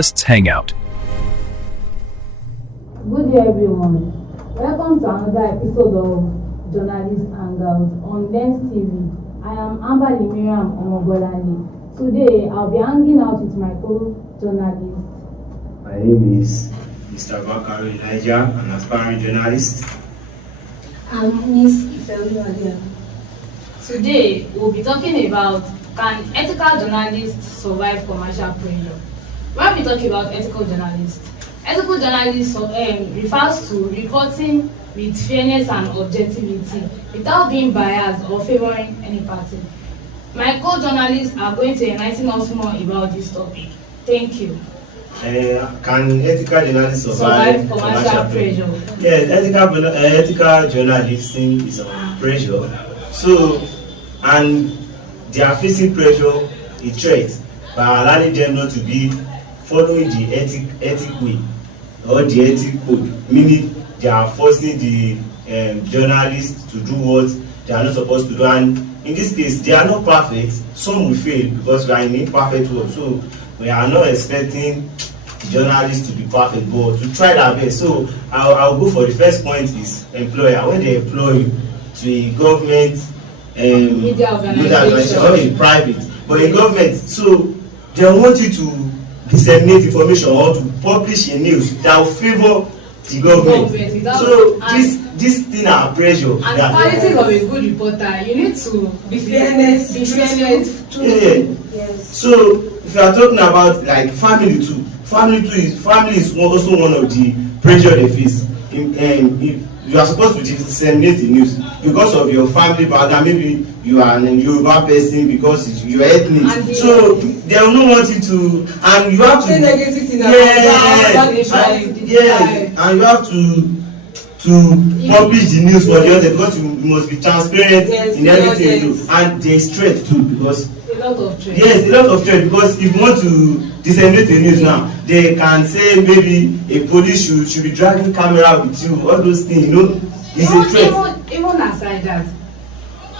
Journalists Hangout. Good day, everyone. Welcome to another episode of Journalists Hangout on Lens TV. I am Amber Miriam Omogolani. Today, I'll be hanging out with my co-journalist. My name is Mr. Bakari Elijah, an aspiring journalist. I'm Miss Ifeoluwadia. Today, we'll be talking about, can ethical journalists survive commercial pressure? When we talk about ethical journalists refers to reporting with fairness and objectivity without being biased or favoring any party. My co-journalists are going to enlighten us more about this topic. Thank you. Can ethical journalists survive commercial pressure? Yes, ethical journalism is on pressure. So, and they are facing pressure, a threat, by allowing them not to be following the ethic way or the ethic code, meaning they are forcing the journalists to do what they are not supposed to do. And in this case, they are not perfect. Some will fail because we are in imperfect world. So we are not expecting journalists to be perfect, but to try their best. So I'll go for the first point is employer. When they employ you to a government media organization or a private, but in government, so they want you to disseminate information or to publish a news that will favor the government. So this thing are pressure. And the qualities of a good reporter, you need to be fairness, true. Yes. So if you are talking about like family is also one of the pressure they face. You are supposed to disseminate the news because of your family background. Maybe you are a Yoruba person because you are ethnic. So they will not want you to, and you have to. And you have to publish the news for the other because you must be transparent in everything you do. And there is threat too because. A lot of threat. Yes, a lot of threat because if you want to disseminate the news now, they can say maybe a police should be dragging camera with you, all those things, it's a threat. Even aside that,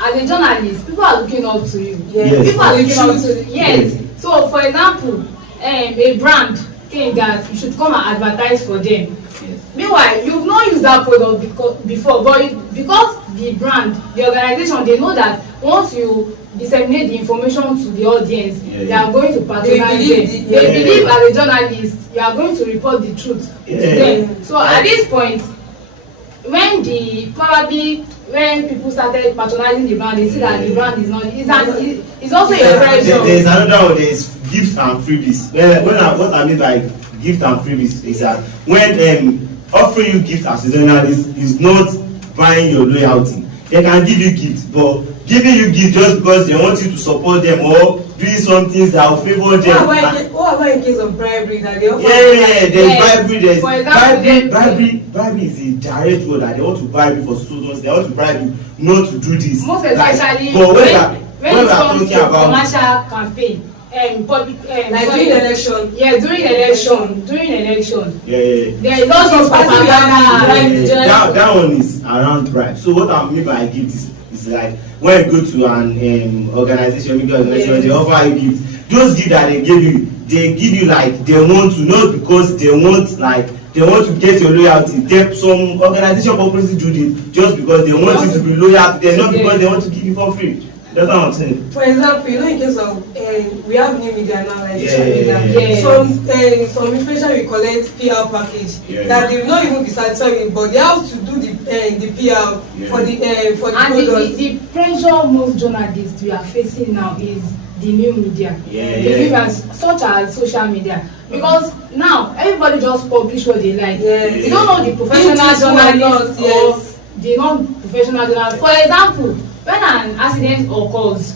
as a journalist, people are looking up to you. Yes. People are looking up to you. Yes. So, for example, a brand saying that you should come and advertise for them. Yes. Meanwhile, you've not used that product before, but because the brand, the organization, they know that once you disseminate the information to the audience, they are going to patronize them. They believe as a journalist, you are going to report the truth to them. So at this point, when people started patronizing the brand, they see that the brand is not. It's also a pressure. There is another one. There is gift and freebies. What I mean by gift and freebies is that when offering you gift as a journalist is not buying your loyalty. They can give you gift, but giving you gift just because they want you to support them or doing some things that will favor them. What about in case of bribery that they offer? There's bribery. Bribery is a direct word that they want to bribe you for students. They want to bribe you not to do this. Most especially when it comes to commercial campaign. Like during election. Yeah, during election. Yeah. There is also propaganda. That one is around bribe. So what I mean by gift is like when you go to an organization, media organization, they offer you gifts. Those gifts that they give you like they want to, not because they want to get your loyalty. Some organization purposely do this just because they want you to be loyal to them, not because they want to give you for free. That's what I'm saying. For example, in case of we have new media now, like social media. Some information we collect PR package that they will not even be satisfied with, but they have to do the PR for the product. The pressure most journalists we are facing now is the new media, such as social media, because now everybody just publish what they like. You don't know the professional journalists or the non-professional journalists. For example, when an accident occurs,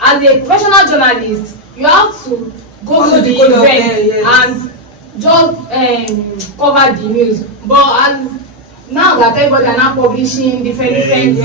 as a professional journalist, you have to go to the event and just cover the news. But as now that everybody are now publishing different things,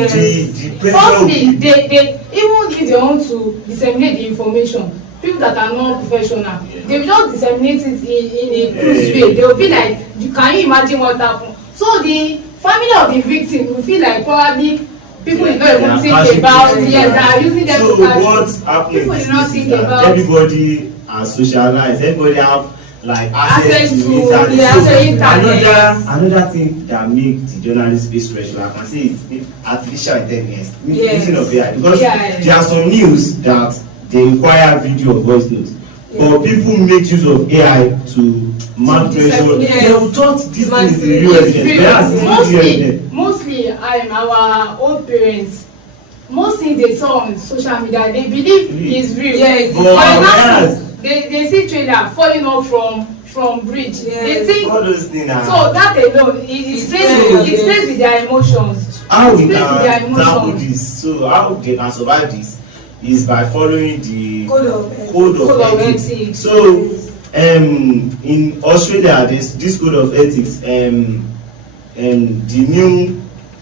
firstly, they even if they want to disseminate the information, people that are not professional, they will just disseminate it in a cruise way. They will be like, can you imagine what happened? So the family of the victim will feel like probably people don't even think about they are using them to catch. So what's happening people do not think about everybody are socialized, everybody have like access to internet. Another thing that make the journalist face pressure, I can say, is artificial intelligence, using of AI, because there are some news that they require video or voice notes. But people make use of AI to mount pressure. They will thought this thing is the real evidence. Mostly, our old parents, most things they saw on social media, they believe is real. For example, they see trailer falling off from bridge. They think all those things. So that alone, it's plays with their emotions. How we can tackle this? So how they can survive this is by following the code of ethics. So in Australia, there's this code of ethics. The new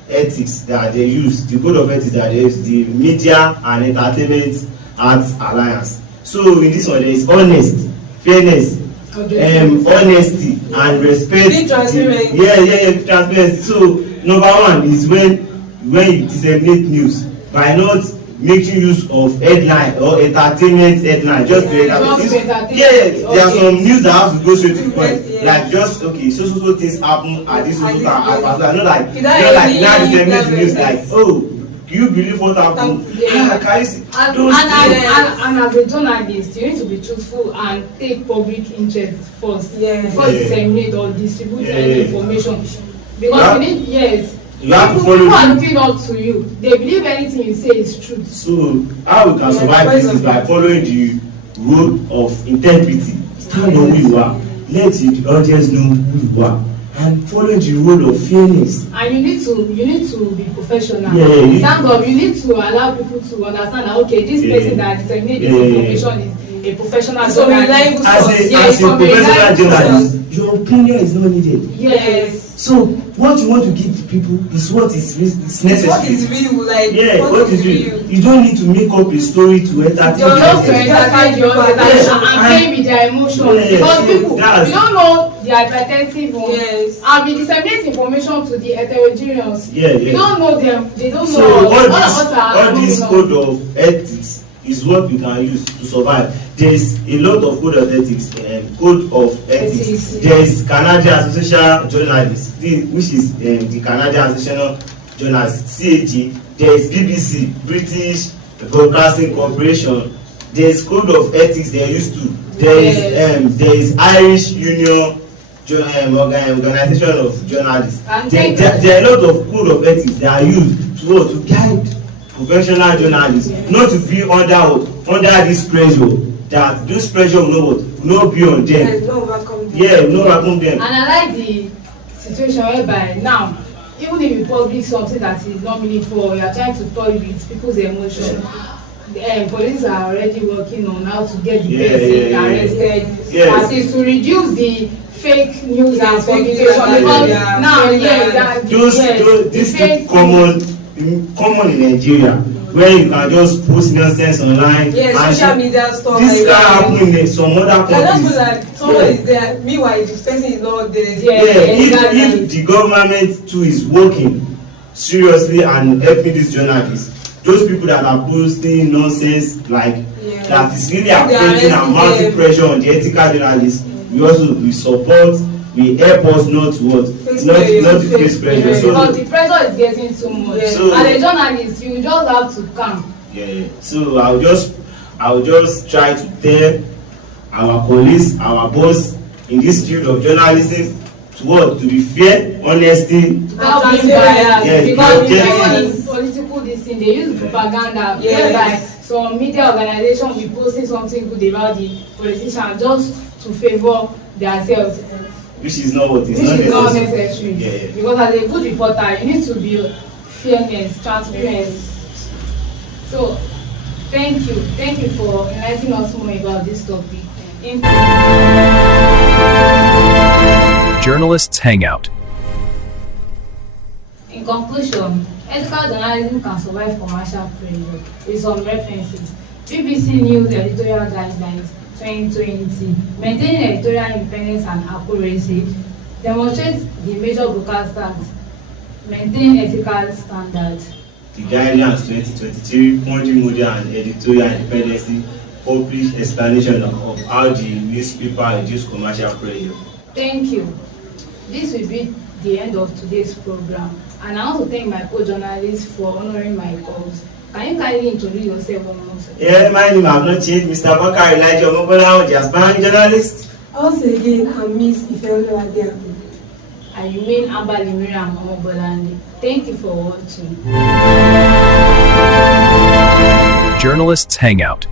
ethics that they use, the code of ethics that they use, the Media and Entertainment Arts Alliance. So in this one, there is honest, fairness, honesty and respect. Transparency. So number one is when you disseminate news by not making use of headline or entertainment headline just to entertain. There are some news that have to go straight to the point. Like just so things happen at this social not like now disseminate the news like, oh, you believe what happened? Can you see? And as a journalist, you need to be truthful and take public interest first before you disseminate or distribute any information. Because people are looking up to you. They believe anything you say is truth. So how we can survive this is by following the rule of integrity. Stand on who you are. Let the audience know who you are. And following the rule of fairness. And you need to be professional. Thank God, you need to allow people to understand that this person that disseminates this information is a professional journalist. As a professional journalist, your opinion is not needed. Yes. So what you want to give to people is what is necessary. What is real, what is real. You don't need to make up a story to entertain just to entertain your attention and play with their emotions. Because people, you don't know the hypertensive ones. And we disseminate information to the heterogeneous. We don't know them. They don't know. So all this code of ethics is what we can use to survive. There is a lot of code of ethics. There is Canadian Association of Journalists, which is the Canadian Association of Journalists, CAG. There is BBC, British Broadcasting Corporation. There is code of ethics they are used to. There is Irish Union Organization of Journalists. There are a lot of code of ethics that are used to guide professional journalists not to be under this pressure. That this pressure will not be on them. Will not overcome them. And I like the situation whereby now, even if you publish something that is not meaningful, you are trying to toy with people's emotions. Police are already working on how to get the person arrested. As is to reduce the fake news and publication. Because now, this is common in Nigeria. Where you can just post nonsense online. Social media stuff. This can happen in some other countries. Just like someone is there, meanwhile the person is not there. If the government too is working seriously and helping these journalists, those people that are posting nonsense that is really affecting and mounting pressure on the ethical journalists, we support. We help us not to face pressure. Because the pressure is getting too much. As a journalist, you just have to calm. So I'll just try to tell our colleagues, our boss in this field of journalism to be fair, honesty. Without being biased. Because in political this thing, they use propaganda. Whereby some media organization will be posting something good about the politician just to favor themselves. Which is not what is not necessary. Because as a good reporter, you need to be fairness, transparency. So, thank you for enlightening us more about this topic. Journalists Hangout. In conclusion, ethical journalism can survive commercial pressure with some references. BBC News editorial guidelines 2020, maintaining editorial independence and accuracy, demonstrates the major broadcasters maintain ethical standards. The guidelines 2023, funding media and editorial independence published explanation of how the newspaper reduce commercial pressure. Thank you. This will be the end of today's program, and I want to thank my co-journalists for honoring my calls. Can you kindly introduce yourself one more time? Yeah, my name have not changed. Mr. Bakar Elijah Omobola, Jasper journalist. Also again, I'm Miss Ifeoluwade. I remain Ambali Miriam Omobolande. Thank you for watching. Journalists Hangout.